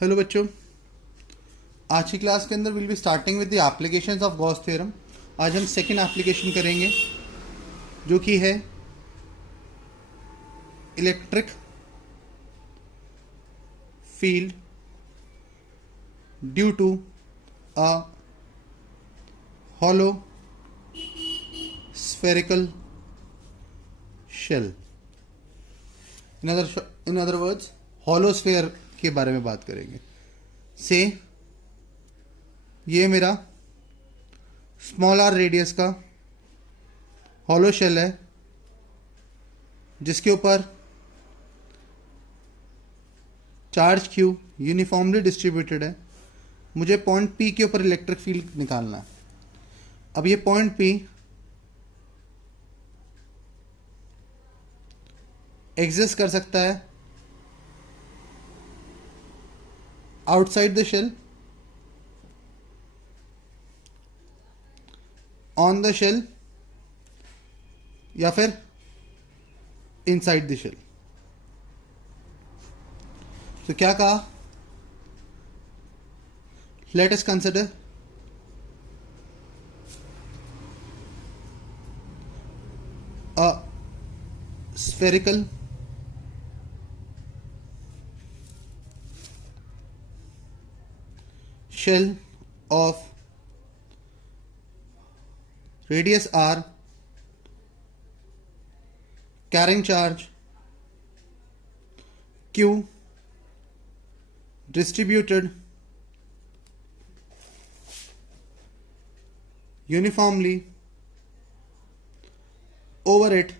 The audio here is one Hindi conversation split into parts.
हेलो बच्चों, आज की क्लास के अंदर will be starting with the applications of Gauss theorem. आज हम सेकेंड एप्लीकेशन करेंगे जो कि है electric field due to a hollow spherical shell. In other words hollow sphere के बारे में बात करेंगे। से ये मेरा स्मॉल आर रेडियस का हॉलो शेल है जिसके ऊपर चार्ज क्यू यूनिफॉर्मली डिस्ट्रीब्यूटेड है। मुझे पॉइंट पी के ऊपर इलेक्ट्रिक फील्ड निकालना है। अब ये पॉइंट पी एग्जिस्ट कर सकता है outside the shell, on the shell या फिर इनसाइड द शेल। तो क्या कहा, let us consider a spherical shell of radius r carrying charge q distributed uniformly over it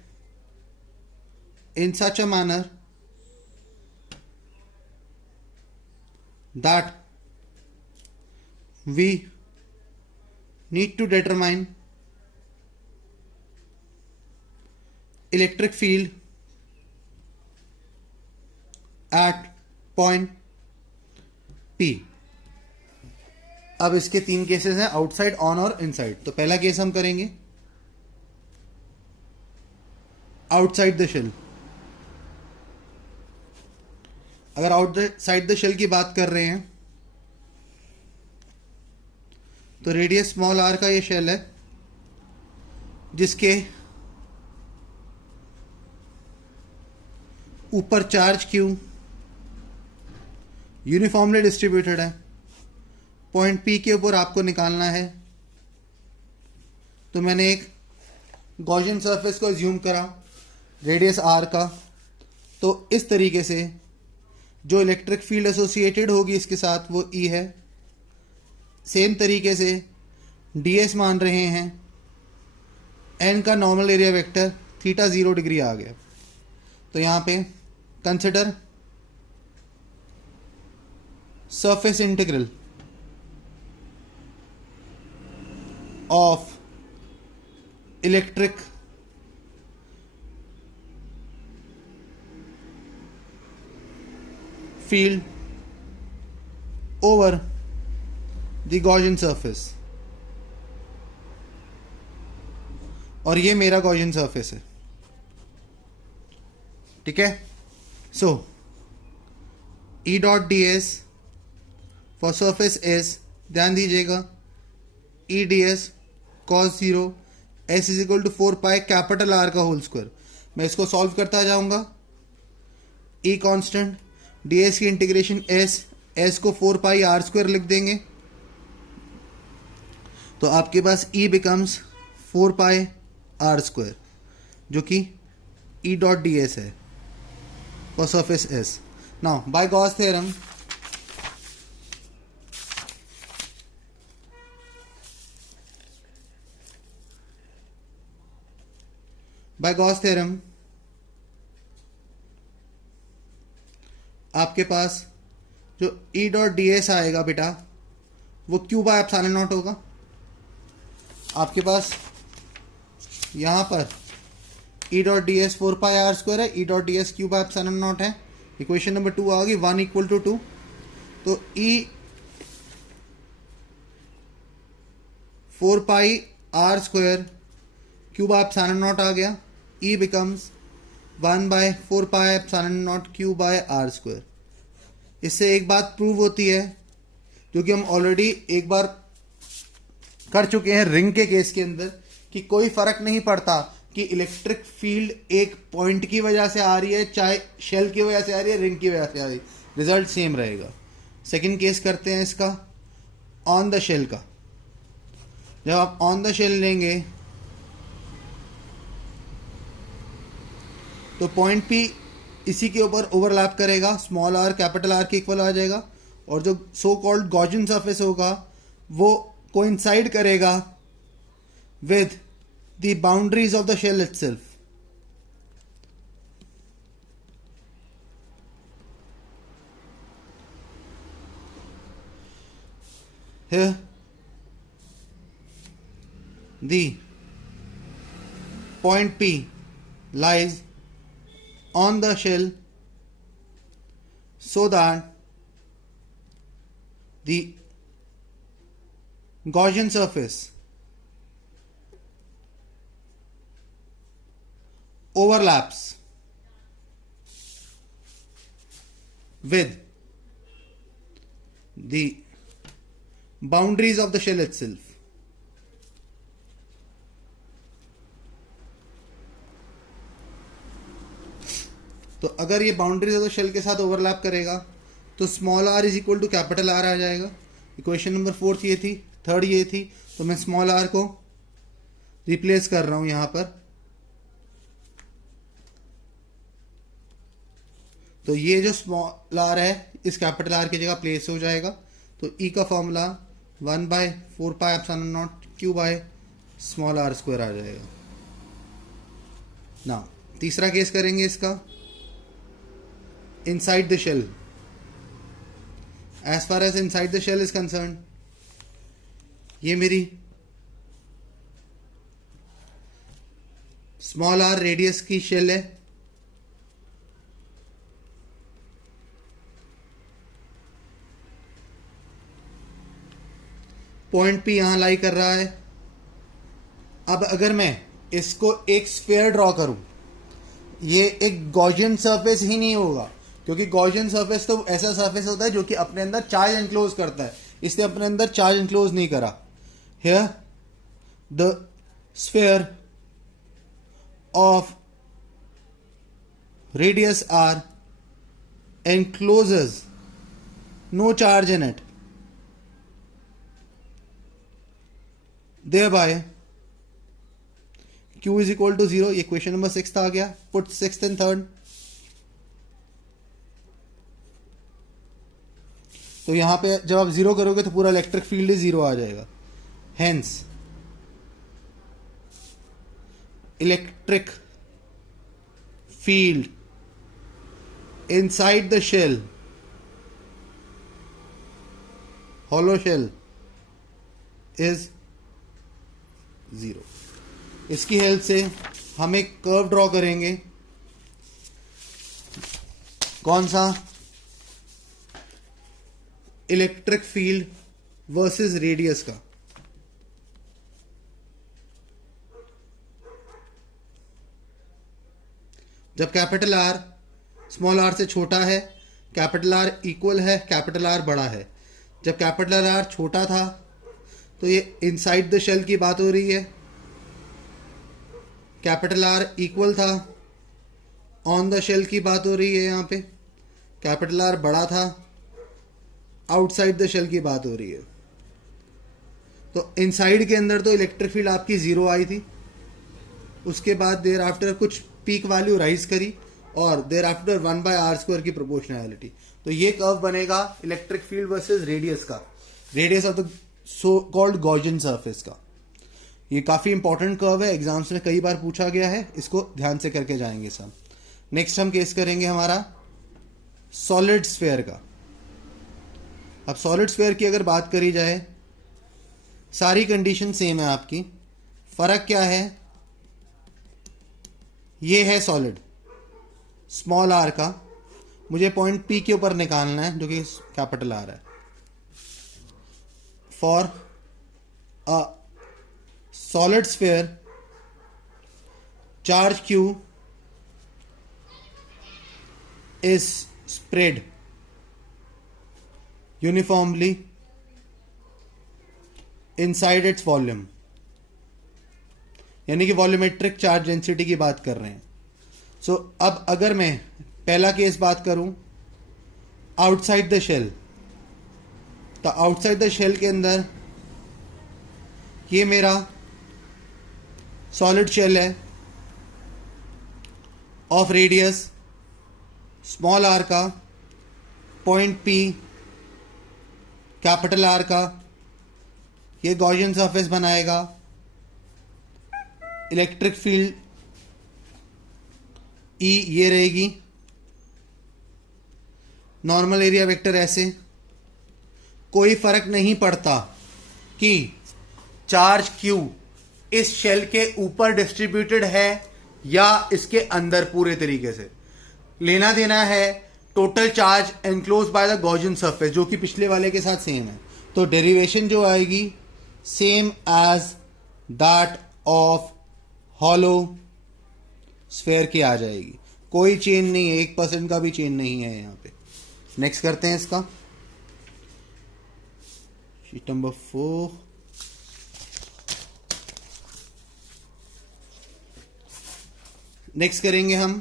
in such a manner that we need to determine electric field at point P। अब इसके तीन केसेस हैं, आउटसाइड, ऑन और इनसाइड। तो पहला केस हम करेंगे आउटसाइड द शेल। अगर आउटसाइड द शेल की बात कर रहे हैं तो रेडियस स्मॉल आर का ये शेल है जिसके ऊपर चार्ज क्यू यूनिफॉर्मली डिस्ट्रीब्यूटेड है। पॉइंट पी के ऊपर आपको निकालना है। तो मैंने एक गॉसियन सरफेस को अज्यूम करा रेडियस आर का। तो इस तरीके से जो इलेक्ट्रिक फील्ड एसोसिएटेड होगी इसके साथ वो ई है। सेम तरीके से ds मान रहे हैं, n का normal area vector theta 0 degree आ गया। तो यहाँ पे consider surface integral of electric field over the Gaussian surface. और ये मेरा गॉसियन सरफेस है, ठीक है। So E dot d s for surface s, ध्यान दीजिएगा, E d s cos 0 s is equal to 4 pi capital R का होल स्क्वायर। मैं इसको सॉल्व करता जाऊंगा। ई कांस्टेंट, डी एस की इंटीग्रेशन एस को 4 पाई आर स्क्वायर लिख देंगे। तो आपके पास E becomes 4 pi r square जो कि E डॉट डी एस है for surface S. Now by Gauss theorem आपके पास जो E डॉट डी एस आएगा बेटा वो क्यू बाय एप्सिलॉन नॉट होगा। आपके पास यहाँ पर E dot d s 4 pi r square है, E dot d s q by epsilon naught है। इक्वेशन नंबर 2 आ गई, 1 इक्वल टू 2। तो E 4 pi r square q by epsilon naught आ गया। E becomes 1 by 4 pi epsilon naught q by r square. इससे एक बात प्रूव होती है जो कि हम ऑलरेडी एक बार कर चुके हैं रिंग के केस के अंदर, कि कोई फर्क नहीं पड़ता कि इलेक्ट्रिक फील्ड एक पॉइंट की वजह से आ रही है, चाहे शेल की वजह से आ रही है, रिंग की वजह से आ रही है, रिजल्ट सेम रहेगा। सेकंड केस करते हैं इसका ऑन द शेल का। जब आप ऑन द शेल लेंगे तो पॉइंट पी इसी के ऊपर ओवरलैप करेगा, स्मॉल आर कैपिटल आर के इक्वल आ जाएगा, और जो सो कॉल्ड गॉसियन सरफेस होगा वो कोइंसाइड करेगा with the boundaries of the shell itself. Here the point P lies on the shell so that the Gaussian surface overlaps with the boundaries of the shell itself. तो अगर ये बाउंड्रीज ऑफ द शेल के साथ ओवरलैप करेगा तो small r is equal to capital R आ जाएगा। इक्वेशन नंबर 4 ये थी, थर्ड ये थी, तो मैं स्मॉल आर को रिप्लेस कर रहा हूं यहां पर। तो ये जो स्मॉल आर है इस कैपिटल आर की जगह प्लेस हो जाएगा। तो ई का formula 1/4πε0 q by small r square आ जाएगा। ना तीसरा केस करेंगे इसका inside the shell. As far as inside the shell is concerned, ये मेरी स्मॉल आर रेडियस की शेल है। पॉइंट पी यहां लाई कर रहा है। अब अगर मैं इसको एक स्फीयर ड्रॉ करूं, ये एक गॉसियन सरफेस ही नहीं होगा, क्योंकि गॉसियन सरफेस तो ऐसा सरफेस होता है जो कि अपने अंदर चार्ज एनक्लोज करता है, इसने अपने अंदर चार्ज एनक्लोज नहीं करा। Here the sphere of radius r encloses no charge in it, thereby Q is equal to 0। ये क्वेश्चन नंबर 6 आ गया। Put 6th and 3rd। तो यहां पे जब आप 0 करोगे तो पूरा इलेक्ट्रिक फील्ड ही 0 आ जाएगा। Hence electric field inside the shell, hollow shell, is 0। इसकी हेल्प से हम एक कर्व ड्रॉ करेंगे। कौन सा? इलेक्ट्रिक फील्ड वर्सेस रेडियस का। जब कैपिटल आर स्मॉल आर से छोटा है, कैपिटल आर इक्वल है, कैपिटल आर बड़ा है। जब कैपिटल आर छोटा था तो ये इनसाइड द शेल की बात हो रही है, कैपिटल आर इक्वल था, ऑन द शेल की बात हो रही है। यहाँ पे कैपिटल आर बड़ा था, आउटसाइड द शेल की बात हो रही है। तो इनसाइड के अंदर तो इलेक्ट्रिक फील्ड आपकी 0 आई थी, उसके बाद देर आफ्टर कुछ पीक वैल्यू राइज करी और देर आफ्टर 1/r² की प्रोपोर्शनैलिटी। तो ये कर्व बनेगा इलेक्ट्रिक फील्ड वर्सेस रेडियस का, radius of the so called Gaussian surface का। ये काफी इंपॉर्टेंट कर्व है, एग्जाम्स में कई बार पूछा गया है, इसको ध्यान से करके जाएंगे सब। नेक्स्ट हम केस करेंगे हमारा सॉलिड स्फीयर का। अब सॉलिड स्फीयर की अगर बात करी जाए, सारी कंडीशन सेम है आपकी। फर्क क्या है? ये है सॉलिड स्मॉल आर का, मुझे पॉइंट पी के ऊपर निकालना है जो कि कैपिटल आर है। For a solid sphere charge Q is spread uniformly inside its volume, यानी कि वॉल्यूमेट्रिक चार्ज डेंसिटी की बात कर रहे हैं। सो अब अगर मैं पहला केस बात करूं आउटसाइड द शेल, तो आउटसाइड द शेल के अंदर ये मेरा सॉलिड शेल है ऑफ रेडियस स्मॉल आर का, पॉइंट पी कैपिटल आर का, ये गॉसियन सरफेस बनाएगा। इलेक्ट्रिक फील्ड ई ये रहेगी, नॉर्मल एरिया वेक्टर ऐसे। कोई फर्क नहीं पड़ता कि चार्ज क्यू इस शेल के ऊपर डिस्ट्रीब्यूटेड है या इसके अंदर, पूरे तरीके से लेना देना है total charge enclose by the Gaussian surface, जो कि पिछले वाले के साथ सेम है। तो डेरिवेशन जो आएगी same as that of hollow sphere की आ जाएगी। कोई चेंज नहीं है, 1% का भी चेंज नहीं है यहां पे। नेक्स्ट करते हैं इसका शीट नंबर 4। नेक्स्ट करेंगे हम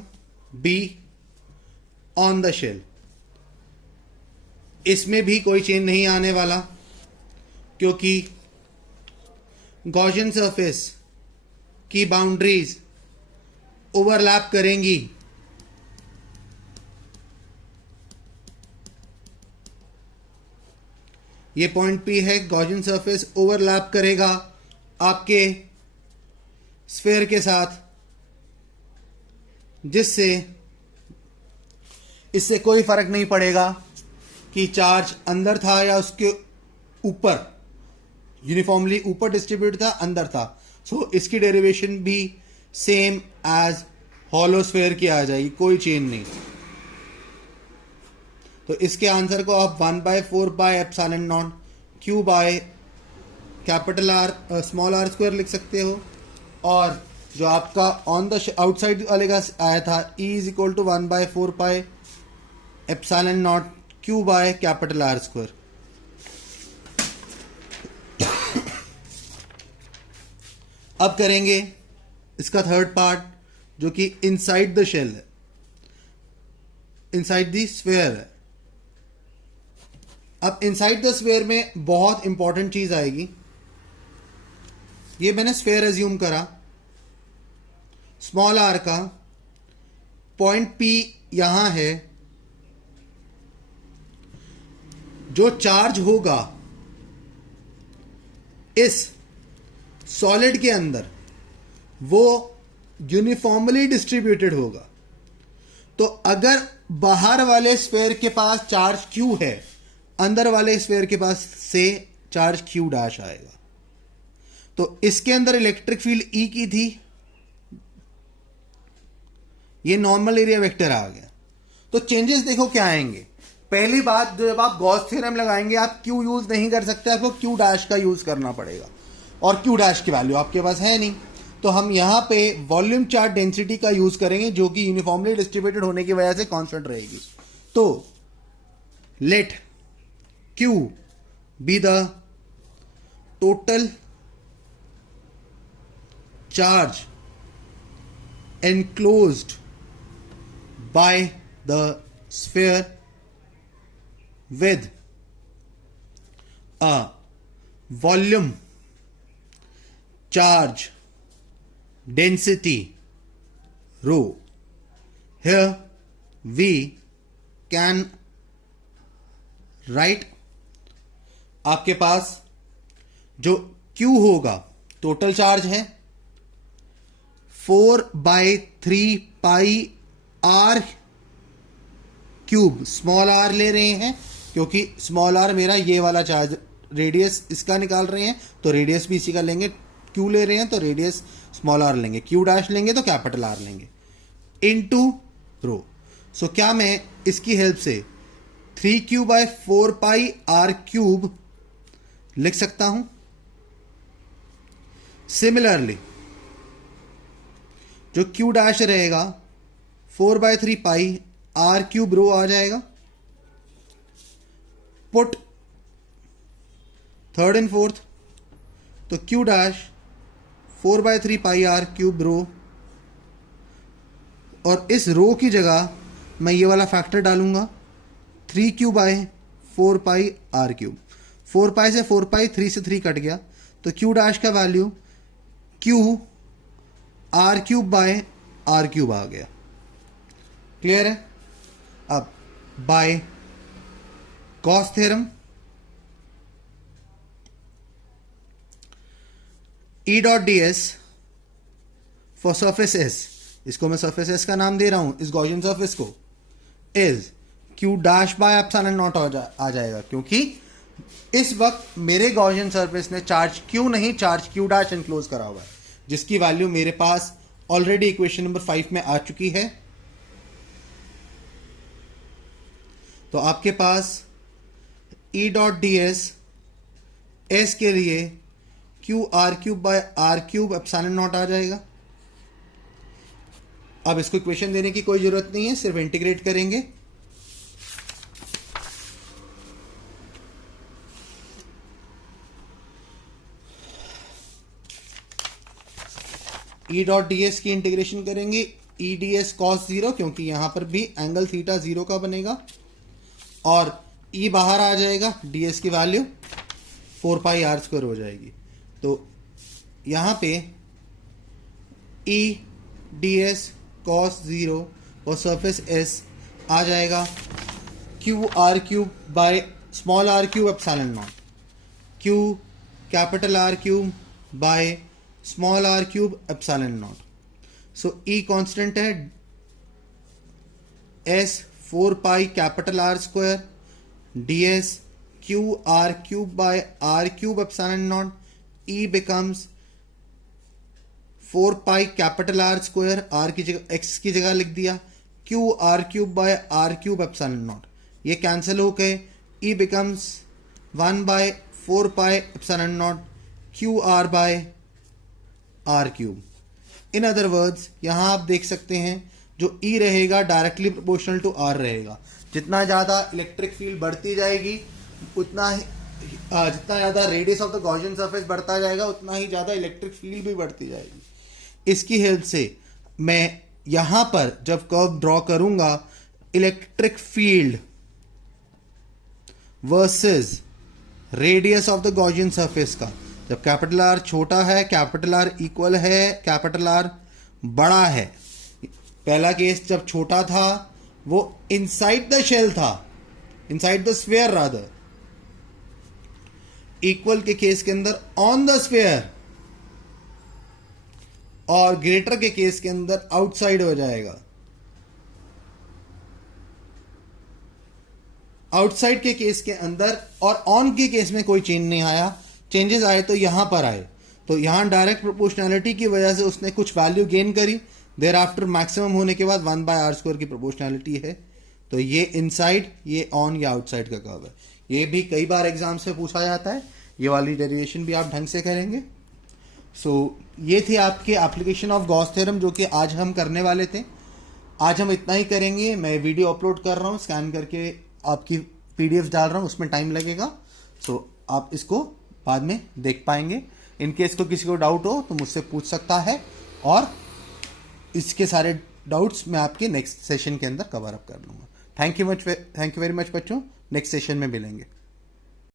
बी ऑन द शेल। इसमें भी कोई चेंज नहीं आने वाला, क्योंकि गॉसियन सरफेस की बाउंड्रीज ओवरलैप करेंगी। ये पॉइंट पी है, गॉसियन सरफेस ओवरलैप करेगा आपके स्फेयर के साथ, जिससे इससे कोई फर्क नहीं पड़ेगा कि चार्ज अंदर था या उसके ऊपर, यूनिफॉर्मली ऊपर डिस्ट्रीब्यूट था, अंदर था। सो इसकी डेरिवेशन भी सेम एज हॉलो स्फेयर की आ जाएगी, कोई चेंज नहीं। तो इसके आंसर को आप 1/4 Q by capital R small r square लिख सकते हो। और जो आपका ऑन द आउटसाइड वाले का आया था E = 1/4 Q by capital R square. अब करेंगे इसका थर्ड पार्ट, जो कि इनसाइड द शेल है, इनसाइड द स्फेयर है। अब इनसाइड द स्फेयर में बहुत इंपॉर्टेंट चीज आएगी। ये मैंने स्फेयर एज्यूम करा, स्मॉल आर का, पॉइंट पी यहां है। जो चार्ज होगा इस सॉलिड के अंदर वो यूनिफॉर्मली डिस्ट्रीब्यूटेड होगा। तो अगर बाहर वाले स्फेयर के पास चार्ज क्यू है, अंदर वाले स्फेयर के पास से चार्ज क्यू डैश आएगा। तो इसके अंदर इलेक्ट्रिक फील्ड ई की थी, ये नॉर्मल एरिया वेक्टर आ गया। तो चेंजेस देखो क्या आएंगे। पहली बात, जब आप गॉस थ्योरम लगाएंगे आप क्यू यूज नहीं कर सकते, आपको क्यू डैश का यूज करना पड़ेगा, और क्यू डैश की वैल्यू आपके पास है नहीं। तो हम यहां पे वॉल्यूम चार्ज डेंसिटी का यूज करेंगे, जो कि यूनिफॉर्मली डिस्ट्रीब्यूटेड होने की वजह से कांस्टेंट रहेगी। तो let Q be the total charge enclosed by the sphere with a volume charge density rho. Here we can write, आपके पास जो Q होगा टोटल चार्ज है 4/3 pi r cube. Small are ले रहे हैं क्योंकि स्मॉल आर मेरा ये वाला चार्ज, रेडियस इसका निकाल रहे हैं तो रेडियस भी इसी का लेंगे। क्यू ले रहे हैं तो रेडियस स्मॉल आर लेंगे, क्यू डैश लेंगे तो कैपिटल आर लेंगे, इनटू रो। सो क्या मैं इसकी हेल्प से 3Q/4 पाई आर क्यूब लिख सकता हूं। सिमिलरली जो क्यू डैश रहेगा 4/3 पाई आर क्यूब रो आ जाएगा। पुट थर्ड एंड फोर्थ, तो q dash 4/3 pi r cube rho, और इस रो की जगह मैं ये वाला फैक्टर डालूंगा 3q/4 पाई आर क्यूब। 4 पाई से 4 पाई, 3 से 3 कट गया, तो क्यू डैश का value q r cube by r cube आ गया। क्लियर है? अब by Gauss theorem E dot d s for surface s, इसको मैं सरफेस एस का नाम दे रहा हूं इस गॉसियन सरफेस को, is q dash by epsilon naught आ जाएगा, क्योंकि इस वक्त मेरे गॉसियन सरफेस ने चार्ज क्यू नहीं, चार्ज क्यू डैश एनक्लोज करा हुआ है, जिसकी वैल्यू मेरे पास ऑलरेडी इक्वेशन नंबर 5 में आ चुकी है। तो आपके पास E डॉट डी एस के लिए q r cube by r cube epsilon naught आ जाएगा। अब इसको इक्वेशन देने की कोई जरूरत नहीं है, सिर्फ इंटीग्रेट करेंगे। E डॉट डी एस की इंटीग्रेशन करेंगे, ई डी एस कॉस 0, क्योंकि यहां पर भी एंगल थीटा 0 का बनेगा, और E बाहर आ जाएगा, डी एस की वैल्यू 4 पाई आर स्क्वायर हो जाएगी। तो यहां पे E डी एस कॉस 0 और सरफेस एस आ जाएगा Q r cube by small r cube epsilon naught, Q capital R cube by small r cube epsilon naught. So E constant है, S 4 pi capital R square d s Q r cube by r cube epsilon naught, E becomes 4 pi capital R square, r की जगह x की जगह लिख दिया, Q r cube by r cube epsilon naught, ये कैंसिल हो गए, E becomes 1/4 pi epsilon naught Q r by r cube. In other words यहां आप देख सकते हैं जो E रहेगा डायरेक्टली प्रोपोर्शनल टू R रहेगा। जितना ज़्यादा इलेक्ट्रिक फील्ड बढ़ती जाएगी उतना ही जितना ज़्यादा radius of the Gaussian surface बढ़ता जाएगा उतना ही ज़्यादा इलेक्ट्रिक फील्ड भी बढ़ती जाएगी। इसकी हेल्प से मैं यहां पर जब कर्व ड्रॉ करूंगा, electric field versus radius of the Gaussian surface का, जब कैपिटल आर छोटा है, कैपिटल आर इक्वल है, कैपिटल आर बड़ा है। पहला केस जब छोटा था वो इनसाइड द शेल था, inside the sphere rather, equal के केस के अंदर ऑन द स्फीयर, और ग्रेटर के केस के अंदर आउटसाइड हो जाएगा। आउटसाइड के केस के अंदर और ऑन के केस में कोई चेंज नहीं आया, चेंजेस आए तो यहां पर आए, तो यहां डायरेक्ट प्रोपोर्शनैलिटी की वजह से उसने कुछ वैल्यू गेन करी, देयर आफ्टर मैक्सिमम होने के बाद 1/r² की प्रोपोर्शनैलिटी है। तो ये इनसाइड, ये ऑन या आउटसाइड का कर्व है। ये भी कई बार एग्जाम से पूछा जाता है, ये वाली डेरिवेशन भी आप ढंग से करेंगे। ये थे आपके एप्लीकेशन ऑफ गॉस थ्योरम जो कि आज हम करने वाले थे। आज हम इतना ही करेंगे। मैं वीडियो अपलोड कर रहा हूँ, स्कैन करके आपकी PDF डाल रहा हूँ, उसमें टाइम लगेगा। आप इसको बाद में देख पाएंगे। इनकेस को किसी को डाउट हो तो मुझसे पूछ सकता है, और इसके सारे डाउट्स मैं आपके नेक्स्ट सेशन के अंदर कवर अप कर लूंगा। थैंक यू वेरी मच बच्चों, नेक्स्ट सेशन में मिलेंगे।